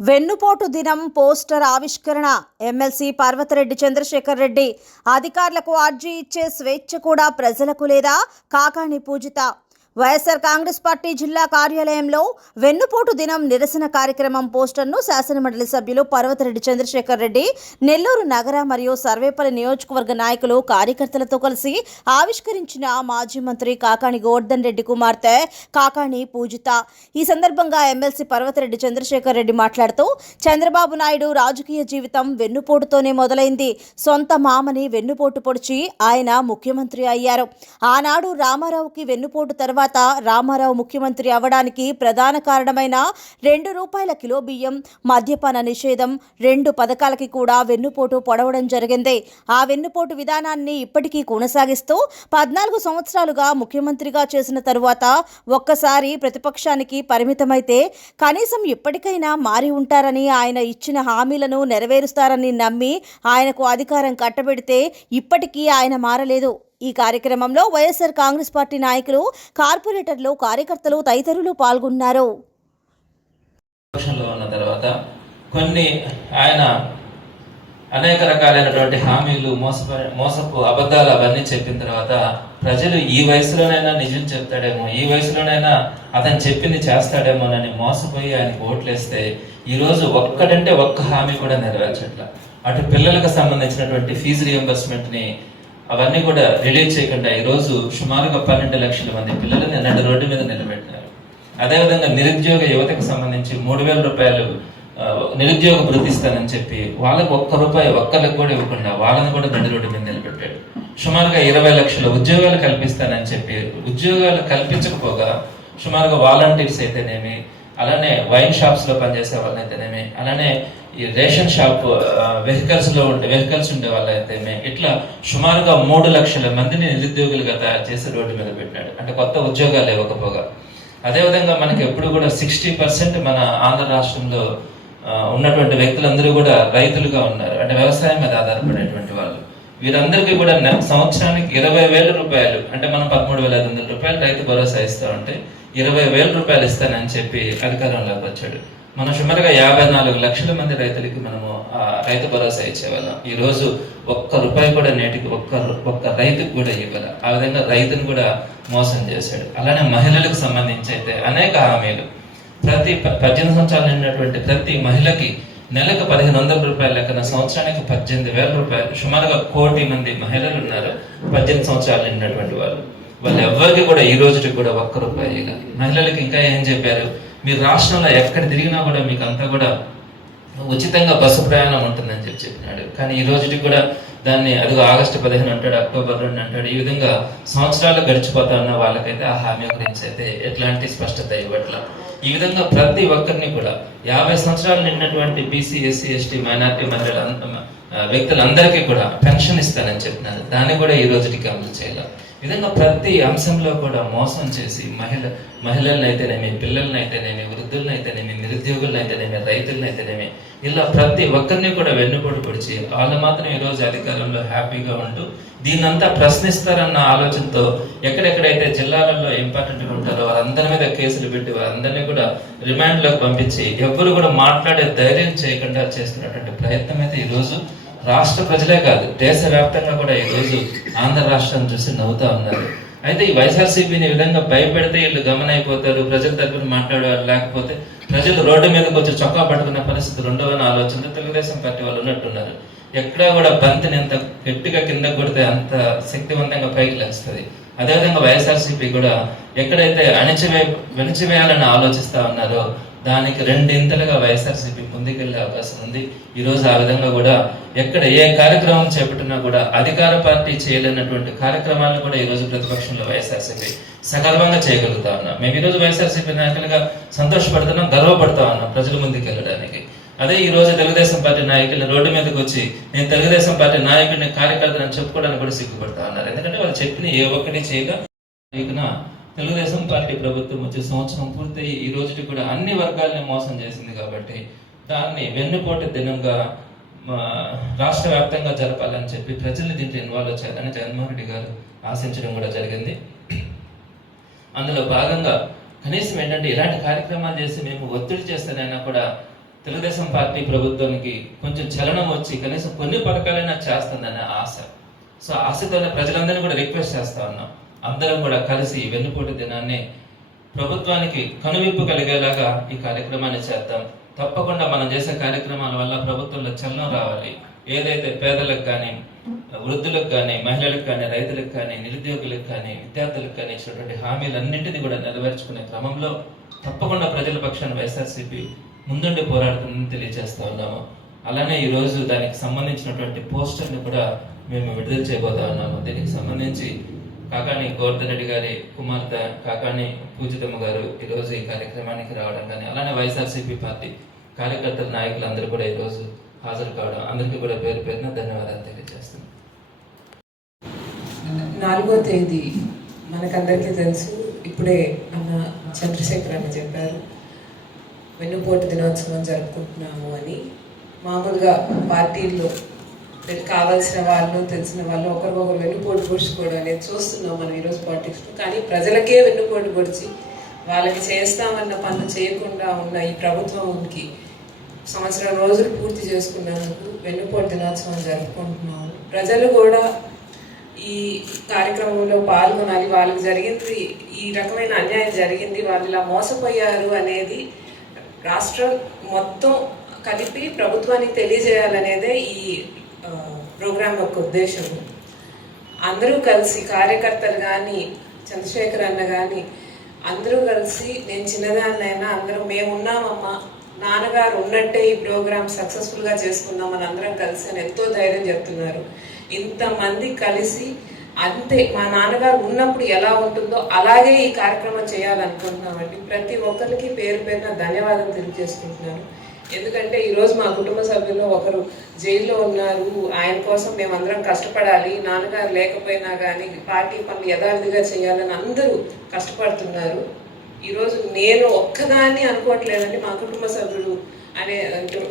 వెన్నుపోటు దినం పోస్టర్ ఆవిష్కరణ. ఎమ్మెల్సీ పర్వతరెడ్డి చంద్రశేఖర్ రెడ్డి. అధికారులకు అర్జీ ఇచ్చే స్వేచ్ఛ కూడా ప్రజలకు లేదా? కాకాణి పూజిత. వైఎస్ఆర్ కాంగ్రెస్ పార్టీ జిల్లా కార్యాలయంలో వెన్నుపోటు దినం నిరసన కార్యక్రమం పోస్టర్ను శాసనమండలి సభ్యులు పర్వతరెడ్డి చంద్రశేఖర్ రెడ్డి, నెల్లూరు నగర మరియు సర్వేపల్లి నియోజకవర్గ నాయకులు, కార్యకర్తలతో కలిసి ఆవిష్కరించిన మాజీ మంత్రి కాకాణి గోవర్ధన్ రెడ్డి కుమార్తె కాకాణి పూజిత. ఈ సందర్భంగా ఎమ్మెల్సీ పర్వతరెడ్డి చంద్రశేఖర్ రెడ్డి మాట్లాడుతూ, చంద్రబాబు నాయుడు రాజకీయ జీవితం వెన్నుపోటుతోనే మొదలైంది. సొంత మామని వెన్నుపోటు పొడిచి ఆయన ముఖ్యమంత్రి అయ్యారు. ఆనాడు రామారావుకి వెన్నుపోటు తర్వాత రామారావు ముఖ్యమంత్రి అవ్వడానికి ప్రధాన కారణమైన ₹2 కిలో బియ్యం, మద్యపాన నిషేధం, 2 పథకాలకి కూడా వెన్నుపోటు పొడవడం జరిగింది. ఆ వెన్నుపోటు విధానాన్ని ఇప్పటికీ కొనసాగిస్తూ 14 సంవత్సరాలుగా ముఖ్యమంత్రిగా చేసిన తరువాత ఒక్కసారి ప్రతిపక్షానికి పరిమితమైతే కనీసం ఇప్పటికైనా మారి ఉంటారని, ఆయన ఇచ్చిన హామీలను నెరవేరుస్తారని నమ్మి ఆయనకు అధికారం కట్టబెడితే ఇప్పటికీ ఆయన మారలేదు. ఈ కార్యక్రమంలో వైఎస్ఆర్ కాంగ్రెస్ పార్టీ నాయకులు, కార్పొరేటర్లు, కార్యకర్తలు తదితరులు పాల్గొన్నారు. ఉన్న తర్వాత కొన్ని ఆయన అనేక రకాలైనటువంటి హామీలు, మోసపు అబద్ధాలు అవన్నీ చెప్పిన తర్వాత ప్రజలు ఈ వయసులోనైనా నిజం చెప్తాడేమో, ఈ వయసులోనైనా అతను చెప్పింది చేస్తాడేమోనని మోసపోయి ఆయనకు ఓట్లేస్తే ఈరోజు ఒక్క హామీ కూడా నెరవేర్చట్ల. అటు పిల్లలకు సంబంధించినటువంటి ఫీజు రియంబర్స్మెంట్ని అవన్నీ కూడా రిలీజ్ చేయకుండా ఈరోజు సుమారుగా 12 లక్షల మంది పిల్లలు నిన్నటి రోడ్డు మీద నిలబెట్టినారు. అదేవిధంగా నిరుద్యోగ యువతకు సంబంధించి ₹3,000 నిరుద్యోగ భృతి ఇస్తానని చెప్పి వాళ్ళకు ₹1 ఒక్కరికి కూడా ఇవ్వకుండా వాళ్ళని కూడా నడి రోడ్డు మీద నిలబెట్టాడు. సుమారుగా 20 లక్షల ఉద్యోగాలు కల్పిస్తానని చెప్పి ఉద్యోగాలు కల్పించకపోగా సుమారుగా వాలంటీర్స్ అయితేనేమి, అలానే వైన్ షాప్స్ లో పనిచేసే వాళ్ళైతేనేమి, అలానే ఈ రేషన్ షాప్ వెహికల్స్ ఉండే వాళ్ళైతేనే ఇట్లా సుమారుగా 3 లక్షల మందిని నిరుద్యోగులుగా తయారు చేసి రోడ్డు మీద పెట్టినాడు. అంటే కొత్త ఉద్యోగాలు ఇవ్వకపోగా. అదేవిధంగా మనకి ఎప్పుడు కూడా 60% మన ఆంధ్ర రాష్ట్రంలో ఉన్నటువంటి వ్యక్తులందరూ కూడా రైతులుగా ఉన్నారు. అంటే వ్యవసాయం మీద ఆధారపడేటువంటి వాళ్ళు. వీరందరికీ కూడా సంవత్సరానికి ₹20,000, అంటే మనం ₹13,500 రైతు భరోసా ఇస్తా ఉంటే ₹20,000 ఇస్తానని చెప్పి అధికారంలోకి వచ్చాడు. మనం సుమారుగా 54 లక్షల మంది రైతులకి మనము రైతు భరోసా ఇచ్చేవాళ్ళం. ఈ రోజు ₹1 కూడా నేటికి ఒక్క రైతుకు కూడా ఇవ్వాలి. ఆ విధంగా రైతును కూడా మోసం చేశాడు. అలానే మహిళలకు సంబంధించి అయితే అనేక హామీలు. ప్రతి 18 సంవత్సరాలు నిండినటువంటి ప్రతి మహిళకి నెలకు ₹1,500 లెక్కన సంవత్సరానికి ₹18,000. సుమారుగా 1 కోటి మంది మహిళలు ఉన్నారు 18 సంవత్సరాలు నిండినటువంటి వాళ్ళు ఎవరికి కూడా ఈ రోజుకి కూడా ₹1 మహిళలకు ఇంకా ఏం చెప్పారు, మీరు రాష్ట్రంలో ఎక్కడ తిరిగినా కూడా మీకు అంతా కూడా ఉచితంగా బస్సు ప్రయాణం ఉంటుందని చెప్పినాడు. కానీ ఈ రోజుకి కూడా దాన్ని అదిగో ఆగస్టు 15 అంటాడు, అక్టోబర్ 2 అంటాడు. ఈ విధంగా సంవత్సరాలు గడిచిపోతా ఉన్న వాళ్ళకైతే ఆ హామీ గురించి అయితే ఎట్లాంటి స్పష్టత ఇవ్వట్ల. ఈ విధంగా ప్రతి ఒక్కరిని కూడా 50 సంవత్సరాలు నిండినటువంటి బీసీ, ఎస్సీ, ఎస్టీ, మైనార్టీ వ్యక్తులందరికీ కూడా పెన్షన్ ఇస్తానని చెప్పినారు. దాన్ని కూడా ఈ రోజుకి అమలు చేయాలి. ఈ విధంగా ప్రతి అంశంలో కూడా మోసం చేసి మహిళలనైతేనేమి, పిల్లలనైతేనేమి, వృద్ధులనైతేనేమి, నిరుద్యోగులనైతేనేమి, రైతులనైతేనేమి, ఇలా ప్రతి ఒక్కరిని కూడా వెన్నుపోటు పొడిచి వాళ్ళు మాత్రం ఈరోజు అధికారంలో హ్యాపీగా ఉంటూ దీన్నంతా ప్రశ్నిస్తారన్న ఆలోచనతో ఎక్కడెక్కడైతే జిల్లాలలో ఇంపార్టెంట్గా ఉంటారో వాళ్ళందరి మీద కేసులు పెట్టి వాళ్ళందరినీ కూడా రిమాండ్లోకి పంపించి ఎవరు కూడా మాట్లాడే ధైర్యం చేయకుండా చేస్తున్నటువంటి ప్రయత్నం అయితే ఈరోజు రాష్ట్ర ప్రజలే కాదు దేశవ్యాప్తంగా కూడా ఈరోజు ఆంధ్ర రాష్ట్రం చూసి నవ్వుతా ఉన్నారు. అయితే ఈ వైఎస్ఆర్సీపీని ఈ విధంగా భయపెడితే వీళ్ళు గమనైపోతారు, ప్రజల తరపున మాట్లాడేవారు, లేకపోతే ప్రజలు రోడ్డు మీదకి వచ్చి చొక్కా పట్టుకున్న పరిస్థితులు ఉండవని ఆలోచనతో తెలుగుదేశం పార్టీ వాళ్ళు ఉన్నట్టున్నారు. ఎక్కడా కూడా బంతిని ఎంత గట్టిగా కింద కొడితే అంత శక్తివంతంగా పైకి లేస్తుంది. అదేవిధంగా వైఎస్ఆర్సీపీ కూడా ఎక్కడైతే విణిచివేయాలని ఆలోచిస్తా ఉన్నారో దానికి 2 ఇంతలుగా వైఎస్ఆర్సీపీ ముందుకెళ్లే అవకాశం ఉంది. ఈరోజు ఆ విధంగా కూడా ఎక్కడ ఏ కార్యక్రమం చేపట్టినా కూడా అధికార పార్టీ చేయలేనటువంటి కార్యక్రమాలను కూడా ఈరోజు ప్రతిపక్షంలో వైఎస్ఆర్సీపీ సగర్వంగా చేయగలుగుతా ఉన్నాం. మేము ఈరోజు వైఎస్ఆర్సీపీ నాయకులుగా సంతోషపడుతున్నాం, గర్వపడతా ఉన్నాం ప్రజల ముందుకు వెళ్ళడానికి. అదే ఈ రోజు తెలుగుదేశం పార్టీ నాయకులు రోడ్డు మీదకి వచ్చి నేను తెలుగుదేశం పార్టీ నాయకుడిని, కార్యకర్తలను చెప్పుకోవడానికి కూడా సిగ్గుపడతా ఉన్నారు. ఎందుకంటే వాళ్ళు చెప్పిన ఏ ఒక్కటి చేయగా తెలుగుదేశం పార్టీ ప్రభుత్వం వచ్చే సంవత్సరం పూర్తయి ఈ రోజుకి కూడా అన్ని వర్గాలని మోసం చేసింది. కాబట్టి దాన్ని వెన్నుపోటు దినంగా రాష్ట్ర వ్యాప్తంగా జరపాలని చెప్పి ప్రజల్ని దీంట్లో ఇన్వాల్వ్ చేయాలని జగన్మోహన్ రెడ్డి గారు ఆశించడం కూడా జరిగింది. అందులో భాగంగా కనీసం ఏంటంటే ఇలాంటి కార్యక్రమాలు చేసి మేము ఒత్తిడి చేస్తేనైనా కూడా తెలుగుదేశం పార్టీ ప్రభుత్వానికి కొంచెం చలనం వచ్చి కనీసం కొన్ని పథకాలైనా చేస్తుందనే ఆశ. సో ఆశతోనే ప్రజలందరినీ కూడా రిక్వెస్ట్ చేస్తా ఉన్నాం, అందరం కూడా కలిసి వెన్నుపోటు దినాన్ని ప్రభుత్వానికి కనువిప్పు కలిగేలాగా ఈ కార్యక్రమాన్ని చేద్దాం. తప్పకుండా మనం చేసే కార్యక్రమాల వల్ల ప్రభుత్వంలో చలనం రావాలి. ఏదైతే పేదలకు కానీ, వృద్ధులకు కానీ, మహిళలకు కానీ, రైతులకు కానీ, నిరుద్యోగులకు కానీ, విద్యార్థులకు కానీ ఇచ్చినటువంటి హామీలన్నింటినీ కూడా నెరవేర్చుకునే క్రమంలో తప్పకుండా ప్రజల పక్షాన వైఎస్ఆర్సీపీ ముందుండి పోరాడుతుందని తెలియజేస్తా ఉన్నాము. అలానే ఈరోజు దానికి సంబంధించినటువంటి పోస్టర్ని కూడా మేము విడుదల చేయబోతా ఉన్నాము. దీనికి సంబంధించి కాకాని గోవర్ధన్ రెడ్డి గారి కుమార్తె కాకాని పూజితమ్మ గారు ఈరోజు ఈ కార్యక్రమానికి రావడం కానీ, అలానే వైఎస్ఆర్సీపీ పార్టీ కార్యకర్తల నాయకులందరూ కూడా ఈరోజు హాజరు కావడం, అందరికీ కూడా పేరు పేరున ధన్యవాదాలు తెలియజేస్తున్నాం. 4వ తేదీ మనకందరికీ తెలుసు, ఇప్పుడే అన్న చంద్రశేఖర్ అన్న చెప్పారు, వెన్నుపోటు దినోత్సవం జరుపుకుంటున్నాము అని. మామూలుగా పార్టీల్లో కావాల్సిన వాళ్ళు, తెలిసిన వాళ్ళు ఒకరికొకరు వెన్నుపోటు పొడుచుకోవడం అనేది చూస్తున్నాం మనం ఈరోజు పాలిటిక్స్లో. కానీ ప్రజలకే వెన్నుపోటు పొడిచి వాళ్ళకి చేస్తామన్న పనులు చేయకుండా ఉన్న ఈ ప్రభుత్వంకి సంవత్సరం రోజులు పూర్తి చేసుకున్నందుకు వెన్నుపోటు దినోత్సవం జరుపుకుంటున్నాము. ప్రజలు కూడా ఈ కార్యక్రమంలో పాల్గొనాలి. వాళ్ళకి జరిగింది, ఈ రకమైన అన్యాయం జరిగింది, వాళ్ళు ఇలా మోసపోయారు అనేది రాష్ట్రం మొత్తం కలిపి ప్రభుత్వానికి తెలియజేయాలనేదే ఈ ప్రోగ్రాం యొక్క ఉద్దేశం. అందరూ కలిసి, కార్యకర్తలు కానీ, చంద్రశేఖర్ అన్న కానీ అందరూ కలిసి, నేను చిన్నదాన్నైనా అందరూ మేమున్నామమ్మా, నాన్నగారు ఉన్నట్టే ఈ ప్రోగ్రాం సక్సెస్ఫుల్గా చేసుకుందామని అందరం కలిసి అని ఎంతో ధైర్యం చెప్తున్నారు. ఇంతమంది కలిసి అంతే మా నాన్నగారు ఉన్నప్పుడు ఎలా ఉంటుందో అలాగే ఈ కార్యక్రమం చేయాలనుకుంటున్నామండి. ప్రతి ఒక్కరికి పేరు పేరున ధన్యవాదం తెలియజేసుకుంటున్నాను. ఎందుకంటే ఈరోజు మా కుటుంబ సభ్యుల్లో ఒకరు జైల్లో ఉన్నారు, ఆయన కోసం మేమందరం కష్టపడాలి, నాన్నగారు లేకపోయినా కానీ పార్టీ పనులు యథావిధిగా చేయాలని అందరూ కష్టపడుతున్నారు. ఈరోజు నేను ఒక్కదాన్ని అనుకోవట్లేదండి, మా కుటుంబ సభ్యుడు అనే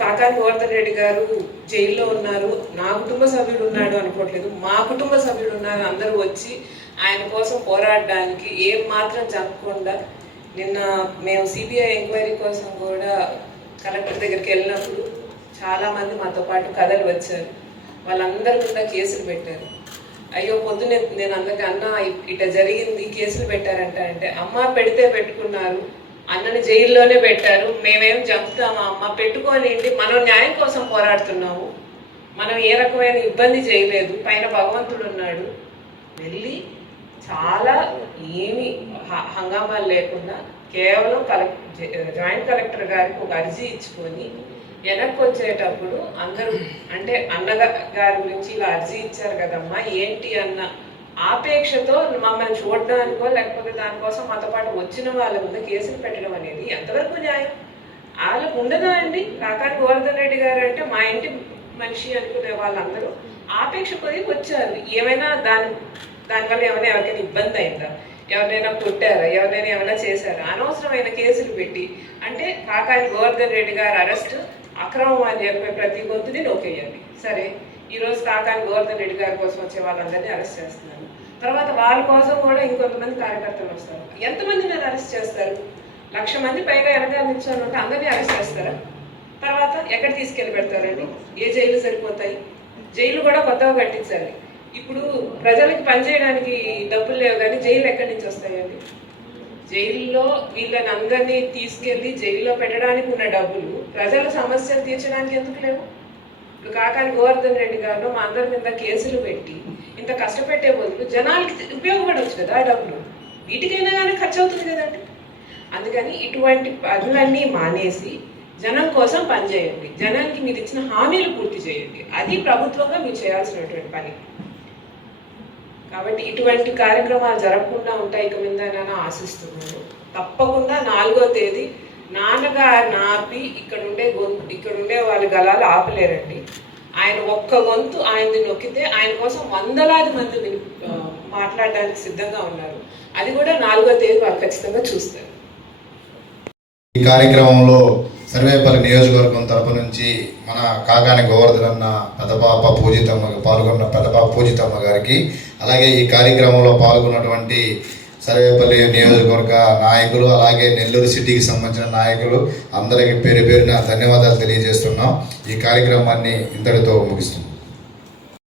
కాకాని గోవర్ధన్ రెడ్డి గారు జైల్లో ఉన్నారు, నా కుటుంబ సభ్యుడు ఉన్నాడు అనుకోవట్లేదు, మా కుటుంబ సభ్యుడు ఉన్నారు. అందరూ వచ్చి ఆయన కోసం పోరాడడానికి ఏం మాత్రం జరగకుండా, నిన్న మేము సిబిఐ ఎంక్వైరీ కోసం కూడా కలెక్టర్ దగ్గరికి వెళ్ళినప్పుడు చాలామంది మాతో పాటు కథలు వచ్చారు, వాళ్ళందరి మీద కేసులు పెట్టారు. అయ్యో పొద్దునే నేను అందరికీ అన్న ఇట జరిగింది, కేసులు పెట్టారంట అంటే, అమ్మ పెడితే పెట్టుకున్నారు, అన్నని జైల్లోనే పెట్టారు, మేమేం చంపుతామా అమ్మ, పెట్టుకోనిండి, మనం న్యాయం కోసం పోరాడుతున్నాము, మనం ఏ రకమైన ఇబ్బంది చేయలేదు, పైన భగవంతుడు ఉన్నాడు. వెళ్ళి చాలా ఏమి హంగామాలు లేకుండా కేవలం జాయింట్ కలెక్టర్ గారికి ఒక అర్జీ ఇచ్చుకొని వెనక్కి వచ్చేటప్పుడు అందరూ అంటే అన్నగారి గురించి ఇలా అర్జీ ఇచ్చారు కదమ్మా ఏంటి అన్న ఆపేక్షతో మమ్మల్ని చూడడానికో లేకపోతే దానికోసం మాతో పాటు వచ్చిన వాళ్ళ మీద కేసులు పెట్టడం అనేది ఎంతవరకు న్యాయం? వాళ్ళకు ఉండదా అండి? కాకాని గోవర్ధన్ రెడ్డి గారు అంటే మా ఇంటి మనిషి అనుకునే వాళ్ళందరూ ఆపేక్ష కొద్ది వచ్చారు. ఏమైనా దానివల్ల ఏమైనా ఎవరికైనా ఇబ్బంది అయిందా? ఎవరినైనా కొట్టారా? ఎవరినైనా ఏమైనా చేశారా? అనవసరమైన కేసులు పెట్టి అంటే కాకాని గోవర్ధన్ రెడ్డి గారు అరెస్ట్ అక్రమం అని చెప్పే ప్రతి గొంతుని నొక్కేయండి. సరే, ఈరోజు కాకాని గోవర్ధన్ రెడ్డి గారి కోసం వచ్చే వాళ్ళందరినీ అరెస్ట్ చేస్తున్నారు. తర్వాత వాళ్ళ కోసం కూడా ఇంకొంతమంది కార్యకర్తలు వస్తారు. ఎంతమందిని అరెస్ట్ చేస్తారు? 1,00,000 మంది పైగా వెనకాల నిల్చొని ఉంటే అందరినీ అరెస్ట్ చేస్తారా? తర్వాత ఎక్కడ తీసుకెళ్ళి పెడతారండి? ఏ జైలు సరిపోతాయి? జైలు కూడా కొత్తగా కట్టించాలి. ఇప్పుడు ప్రజలకి పనిచేయడానికి డబ్బులు లేవు కానీ జైలు ఎక్కడి నుంచి వస్తాయండి? జైల్లో వీళ్ళని అందరినీ తీసుకెళ్లి జైల్లో పెట్టడానికి ఉన్న డబ్బులు ప్రజల సమస్యలు తీర్చడానికి ఎందుకు లేవు? ఇప్పుడు కాకాని గోవర్ధన్ రెడ్డి గారు మా అందరి మీద కేసులు పెట్టి ఇంత కష్టపెట్టే బదులు జనాలకి ఉపయోగపడవచ్చు కదా ఆ డబ్బులు, వీటికైనా కానీ ఖర్చు అవుతుంది కదండి. అందుకని ఇటువంటి పనులన్నీ మానేసి జనం కోసం పనిచేయండి, జనానికి మీరు ఇచ్చిన హామీలు పూర్తి చేయండి. అది ప్రభుత్వంగా మీరు చేయాల్సినటువంటి పని. కాబట్టి ఇటువంటి కార్యక్రమాలు జరగకుండా ఉంటాయి ఇక మీద ఆశిస్తున్నాను. తప్పకుండా 4వ తేదీ నాన్నగారిని ఆపి ఇక్కడుండే వాళ్ళ గలాలు ఆపలేరండి. ఆయన ఒక్క గొంతు ఆయన్ని నొక్కితే ఆయన కోసం వందలాది మంది మాట్లాడడానికి సిద్ధంగా ఉన్నారు. అది కూడా 4వ తేదీ వాళ్ళు ఖచ్చితంగా చూస్తారు. ఈ కార్యక్రమంలో సర్వేపల్లి నియోజకవర్గం తరపు నుంచి మన కాకాని గోవర్ధన్ అన్న పెదపాప పూజితమ్మ పాల్గొన్న పెదపాప పూజితమ్మ గారికి, అలాగే ఈ కార్యక్రమంలో పాల్గొన్నటువంటి సర్వేపల్లి నియోజకవర్గ నాయకులు, అలాగే నెల్లూరు సిటీకి సంబంధించిన నాయకులు అందరికీ పేరు పేరున ధన్యవాదాలు తెలియజేస్తున్నాం. ఈ కార్యక్రమాన్ని ఇంతటితో ముగిస్తున్నాం.